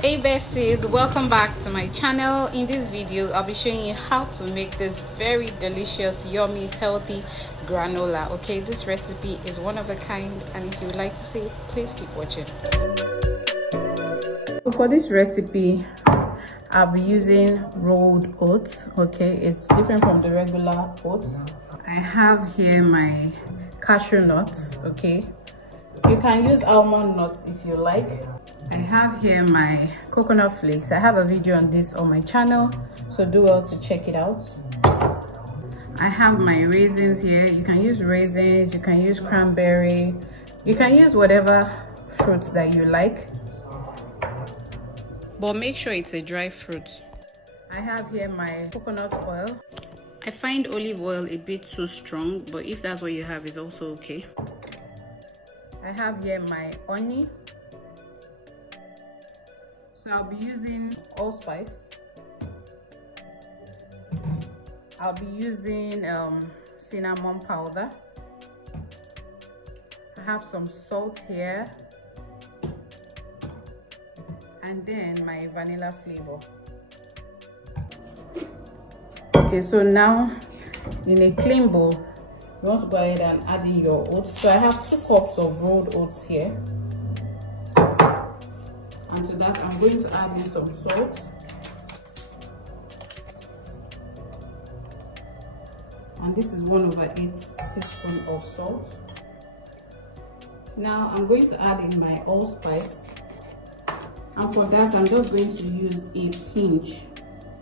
Hey besties, welcome back to my channel. In this video I'll be showing you how to make this very delicious, yummy, healthy granola. Okay, this recipe is one of a kind, and if you would like to see it, please keep watching. So for this recipe I'll be using rolled oats. Okay, it's different from the regular oats. I have here my cashew nuts. Okay, you can use almond nuts if you like. I have here my coconut flakes. I have a video on this on my channel, so do well to check it out. I have my raisins here. You can use raisins, you can use cranberry, you can use whatever fruit that you like, but make sure it's a dry fruit. I have here my coconut oil. I find olive oil a bit too strong, but if that's what you have, it's also okay. I have here my honey. So I'll be using allspice. I'll be using cinnamon powder. I have some salt here, and then my vanilla flavor. Okay, so now in a clean bowl, you want to go ahead and add in your oats. So I have 2 cups of rolled oats here. And to that, I'm going to add in some salt. And this is 1/8 teaspoon of salt. Now I'm going to add in my allspice. And for that, I'm just going to use a pinch.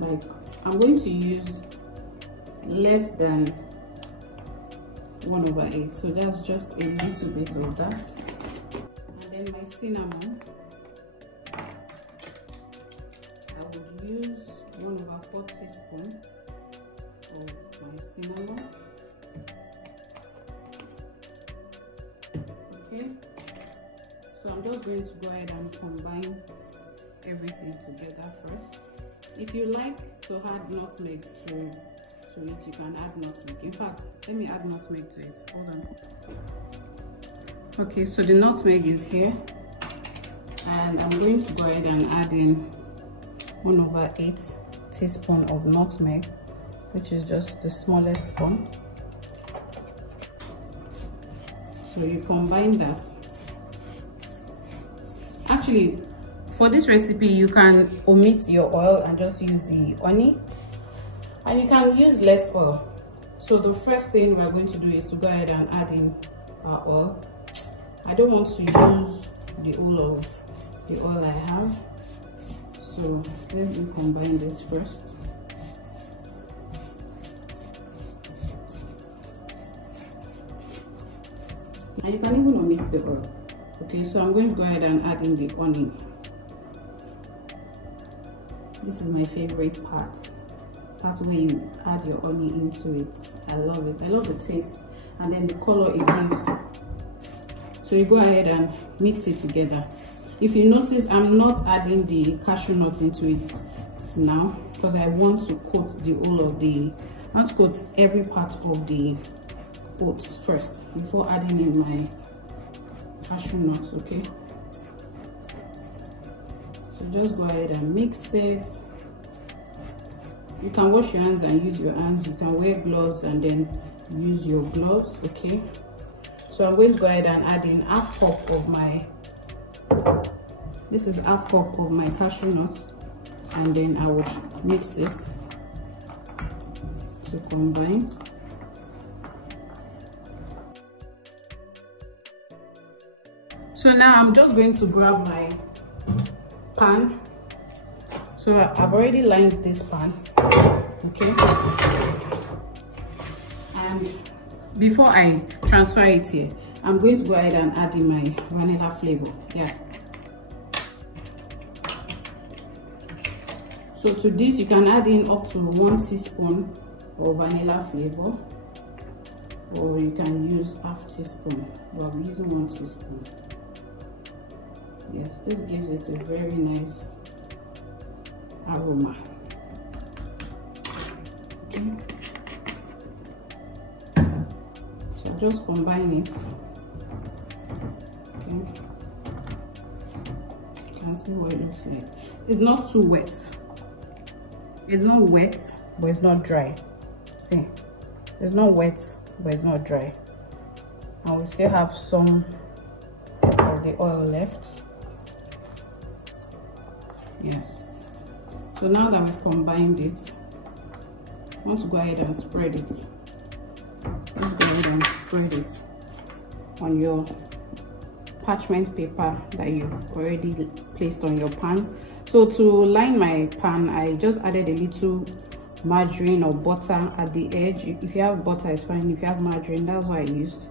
Like, I'm going to use less than 1/8. So that's just a little bit of that. And then my cinnamon. Use 1/4 teaspoon of my cinnamon. Okay, so I'm just going to go ahead and combine everything together first. If you like to add nutmeg to it, you can add nutmeg. In fact, let me add nutmeg to it. Hold on. Okay, so the nutmeg is here, and I'm going to go ahead and add in 1/8 teaspoon of nutmeg, which is just the smallest one. So you combine that. Actually, for this recipe you can omit your oil and just use the honey, and you can use less oil. So the first thing we're going to do is to go ahead and add in our oil. I don't want to use the whole of the oil I have, so let me combine this first. And you can even omit the oil. Okay, so I'm going to go ahead and add in the honey. This is my favorite part where you add your honey into it. I love it. I love the taste and then the color it gives. So you go ahead and mix it together. If you notice, I'm not adding the cashew nut into it now because I want to coat the whole of the, I want to coat every part of the oats first before adding in my cashew nuts. Okay, so just go ahead and mix it. You can wash your hands and use your hands. You can wear gloves and then use your gloves. Okay, so I'm going to go ahead and add in half cup of my, this is half cup of my cashew nuts, and then I would mix it to combine. So now I'm just going to grab my pan. So I've already lined this pan. Okay, and before I transfer it here, I'm going to go ahead and add in my vanilla flavor. Yeah. So to this, you can add in up to 1 teaspoon of vanilla flavor, or you can use half teaspoon. But I'm using 1 teaspoon. Yes, this gives it a very nice aroma. Okay. So just combine it. Okay. can see what it looks like. It's not too wet. It's not wet, but it's not dry. See, it's not wet, but it's not dry. And we still have some of the oil left. Yes. So now that we've combined it, I want to go ahead and spread it. Let's go ahead and spread it on your parchment paper that you've already placed on your pan. So to line my pan, I just added a little margarine or butter at the edge. If you have butter, it's fine. If you have margarine, that's what I used.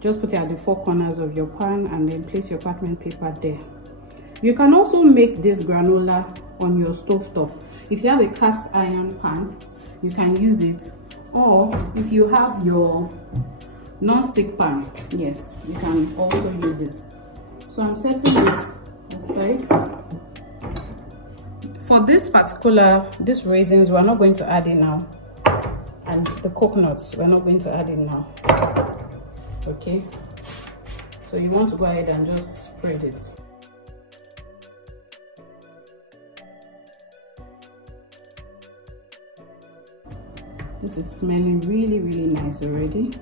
Just put it at the four corners of your pan and then place your parchment paper there. You can also make this granola on your stove top. If you have a cast iron pan, you can use it, or if you have your non-stick pan, yes, you can also use it. So I'm setting this aside. For this raisins, we're not going to add it now, and the coconuts, we're not going to add it now. Okay, so you want to go ahead and just spread it. This is smelling really nice already.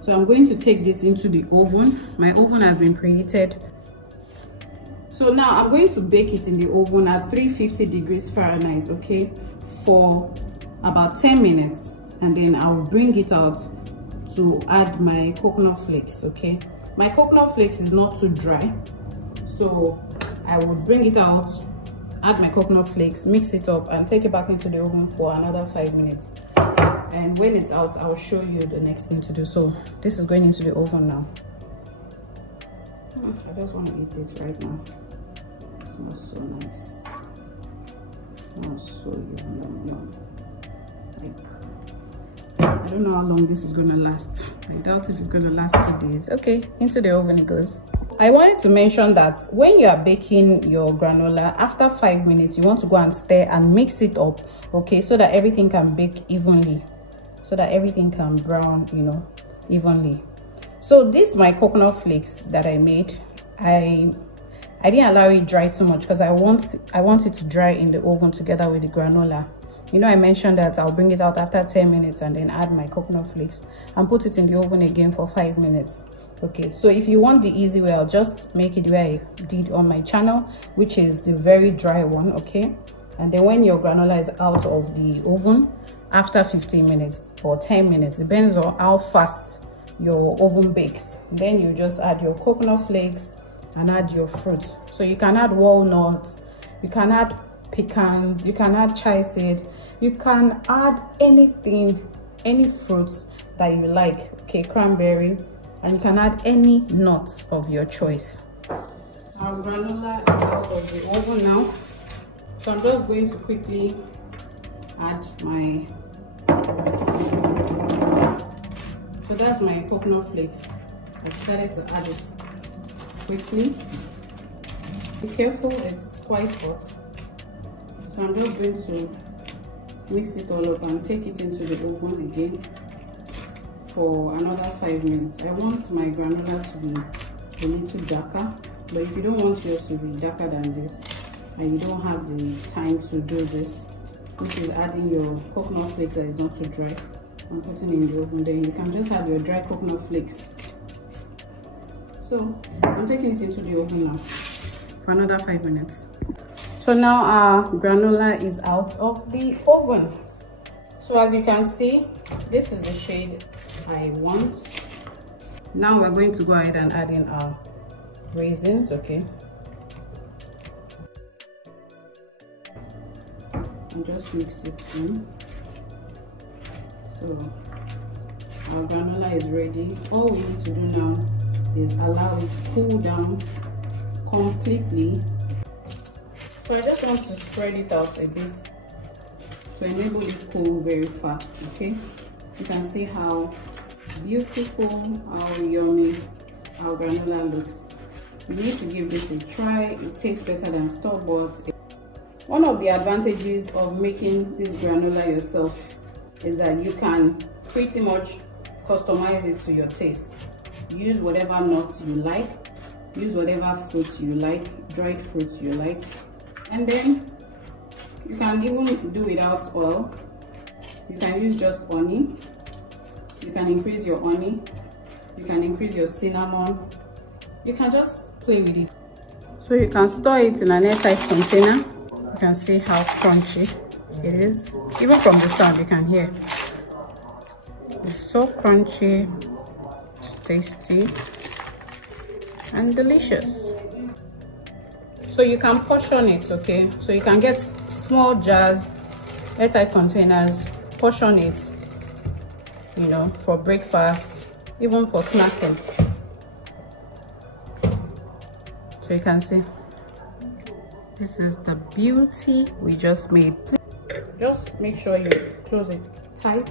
So I'm going to take this into the oven. My oven has been preheated. So now I'm going to bake it in the oven at 350 degrees Fahrenheit, okay, for about 10 minutes. And then I'll bring it out to add my coconut flakes, okay. My coconut flakes is not too dry, so I will bring it out, add my coconut flakes, mix it up, and take it back into the oven for another 5 minutes. And when it's out, I'll show you the next thing to do. So this is going into the oven now. I just want to eat this right now. It smells so nice. It smells so yum. Like, I don't know how long this is going to last. I doubt if it's going to last 2 days. Okay, into the oven it goes. I wanted to mention that when you are baking your granola, after 5 minutes, you want to go and stir and mix it up, okay, so that everything can bake evenly, so that everything can brown, you know, evenly. So this my coconut flakes that I made. I didn't allow it dry too much because I want it to dry in the oven together with the granola. You know, I mentioned that I'll bring it out after 10 minutes and then add my coconut flakes and put it in the oven again for 5 minutes. Okay, so if you want the easy way, I'll just make it the way I did on my channel, which is the very dry one, okay? And then when your granola is out of the oven, after 15 minutes or 10 minutes, depends on how fast your oven bakes, then you just add your coconut flakes and add your fruits. So you can add walnuts, you can add pecans, you can add chia seed, you can add anything, any fruits that you like, okay, cranberry, and you can add any nuts of your choice. Our granola is out of the oven now, so I'm just going to quickly add my, so that's my coconut flakes. I started to add it quickly. Be careful, it's quite hot. So I'm just going to mix it all up and take it into the oven again for another 5 minutes. I want my granola to be a little darker, but if you don't want yours to be darker than this and you don't have the time to do this, which is adding your coconut flakes that is not too dry and putting in the oven, then you can just have your dry coconut flakes. So I'm taking it into the oven now for another 5 minutes. So now our granola is out of the oven. So as you can see, this is the shade I want. Now we're going to go ahead and add in our raisins, okay? And just mix it in. So our granola is ready. All we need to do now is allow it to cool down completely. So I just want to spread it out a bit to enable it to cool very fast, okay? You can see how beautiful, how yummy our granola looks. You need to give this a try. It tastes better than store-bought. One of the advantages of making this granola yourself is that you can pretty much customize it to your taste. Use whatever nuts you like, use whatever fruits you like, dried fruits you like. And then you can even do without oil. You can use just honey. You can increase your honey. You can increase your cinnamon. You can just play with it. So you can store it in an airtight container. You can see how crunchy it is. Even from the sound you can hear. It's so crunchy, it's tasty, and delicious. So you can portion it, okay? So you can get small jars, airtight containers, portion it, you know, for breakfast, even for snacking. So you can see, this is the beauty we just made. Just make sure you close it tight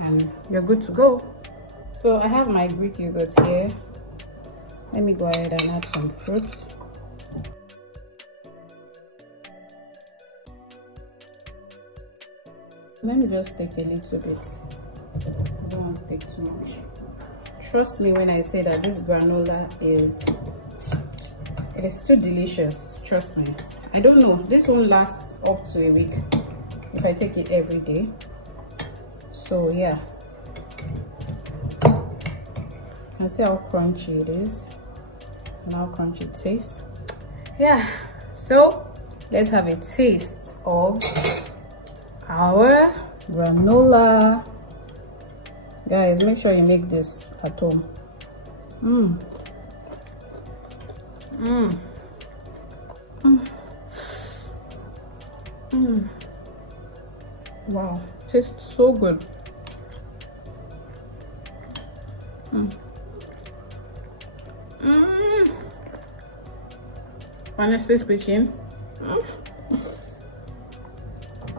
and you're good to go. So I have my Greek yogurt here. Let me go ahead and add some fruits. Let me just take a little bit. I don't want to take too much. Trust me when I say that this granola is too delicious. Trust me. I don't know, this one lasts up to a week if I take it every day. So yeah, you can see how crunchy it is and how crunchy it tastes. Yeah, so let's have a taste of our granola. Guys, make sure you make this at home. Wow, tastes so good. Honestly speaking,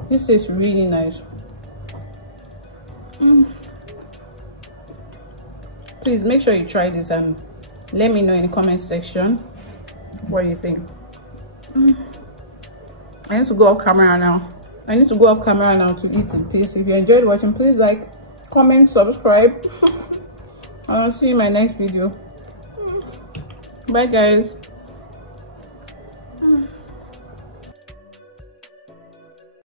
this is really nice. Please make sure you try this and let me know in the comment section what you think. I need to go off camera now. To eat in peace. If you enjoyed watching, please like, comment, subscribe. And I'll see you in my next video. Bye guys.